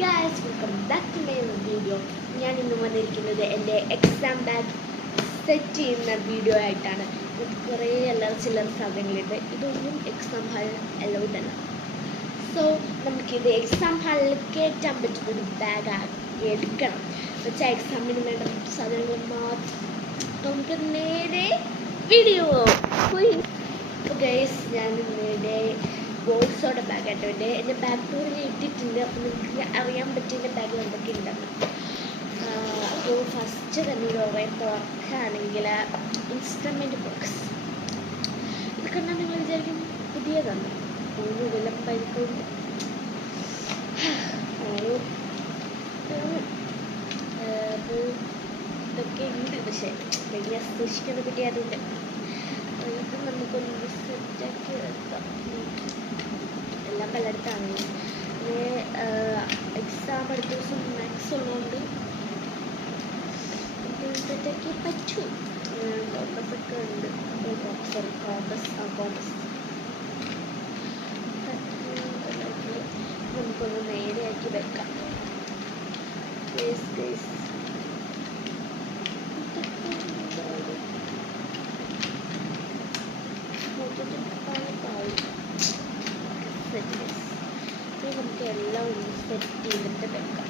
Guys, welcome back to my video. ഞാൻ ഇന്ന് വന്നിരിക്കുന്നത് എൻ്റെ എക്സാം ബാഗ് സെറ്റ് ചെയ്യുന്ന വീഡിയോ ആയിട്ടാണ്. ഇത് കുറേ ചില്ലറ സാധനങ്ങളുണ്ട്. ഇതൊന്നും എക്സാം ഹാളിൽ അലൗഡ് അല്ല. സോ നമുക്കിത് എക്സാം ഹാളിൽ കയറ്റാൻ പറ്റുന്നൊരു ബാഗ് എടുക്കണം. വെച്ചാൽ എക്സാമിന് വേണ്ട സാധനങ്ങൾ മാത്രം. നമുക്ക് നേരെ വീഡിയോ പോയി. അപ്പോൾ ഗൈസ്, ഞാൻ ഇന്നിവിടെ ബോൾസോടെ ബാഗായിട്ട് എൻ്റെ ബാഗ് ടൂറിൽ ഇട്ടിട്ടുണ്ട്. അപ്പോൾ നിങ്ങൾക്ക് അറിയാൻ പറ്റിയ എൻ്റെ ബാഗിൽ എന്തൊക്കെ ഉണ്ടെന്ന്. അപ്പോൾ ഫസ്റ്റ് തന്നെ ഒരു തുറക്കുകയാണെങ്കിൽ ഇൻസ്ട്രുമെൻ്റ് ബോക്സ്. ഇത് കണ്ടാൽ നിങ്ങൾ വിചാരിക്കും പുതിയതാണ്, ഒരു വിലപ്പരിക്കും അപ്പോൾ ഇതൊക്കെ ഉണ്ട്. പക്ഷേ വലിയ സൂക്ഷിക്കുന്ന പറ്റി അതുണ്ട്. ഇത് നമുക്കൊന്ന് സെറ്റാക്കി വെക്കാം. എല്ലാം പലയിടത്താണ്. പിന്നെ എക്സാം അടുത്ത ദിവസം മാത്സ് ഉള്ളതുകൊണ്ട് സെറ്റാക്കി പറ്റൂ. കോമ്പസ് ഒക്കെ ഉണ്ട്. കോമ്പസ് നമുക്കൊന്ന് നേരെയാക്കി വെക്കാം. നമുക്ക് എല്ലാം ഒന്ന് സെറ്റ് ചെയ്തിട്ട് വെക്കാം.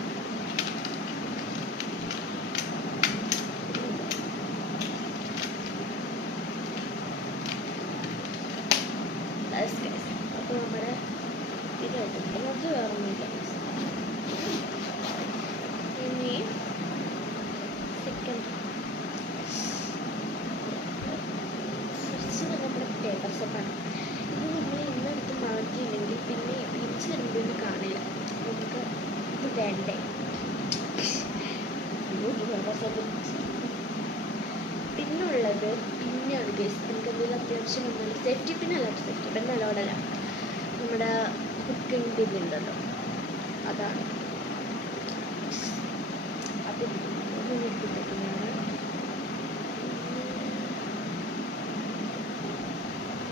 അപ്പോൾ നമ്മുടെ ഇതായിട്ട് അത് വേറൊന്നുമില്ല. ഇനി സെക്കൻഡ് നമ്മുടെ പേപ്പർ സെറ്റാണ്. ഇത് നമ്മൾ ഇന്നെടുത്ത് മാറ്റിയില്ലെങ്കിൽ പിന്നെ തിരിച്ച് വരുമ്പോൾ കാണില്ല. നമുക്ക് ഇത് വേണ്ടേ. പിന്നുള്ളത് പിന്നെയാണ് ബേസ്. നമുക്ക് എന്തെങ്കിലും അത്യാവശ്യം വന്നാൽ സേഫ്റ്റി പിന്നല്ല, സേഫ്റ്റി പിൻ അലോഡല്ല. നമ്മുടെ കുക്കിംഗ് പിന്നുണ്ടല്ലോ, അതാണ്. അത് എടുത്തിട്ടേക്കുന്നതാണ്.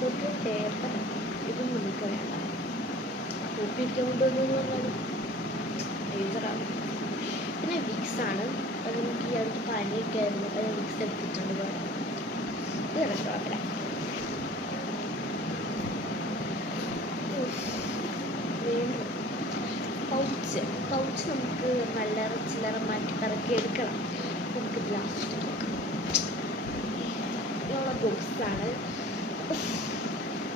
ഒരു പേപ്പർ ഇതും നമുക്ക് വേണ്ട. കോപ്പിയൊക്കെ കൊണ്ടുവന്നു പറഞ്ഞാൽ ഡേഞ്ചറാണ്. പിന്നെ വിക്സാണ്. അത് നമുക്ക് ഈ അടുത്ത് പനിയൊക്കെ ആയിരുന്നു. അത് വിക്സ് എടുത്തിട്ടുണ്ട്. ഇത് കിടക്കാം. വീണ്ടും പൗച്ച് നമുക്ക് നല്ല ചില്ലറ മാറ്റി കറക്കി എടുക്കണം. നമുക്ക് ലാസ്റ്റ് നോക്കാം. ഇങ്ങനെയുള്ള ബുക്സാണ്.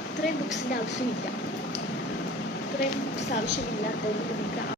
ഇത്രയും ബുക്സിൻ്റെ ആവശ്യമില്ല. ഇത്രയും ബുക്സ് ആവശ്യമില്ലാത്തതുകൊണ്ട് നമുക്ക്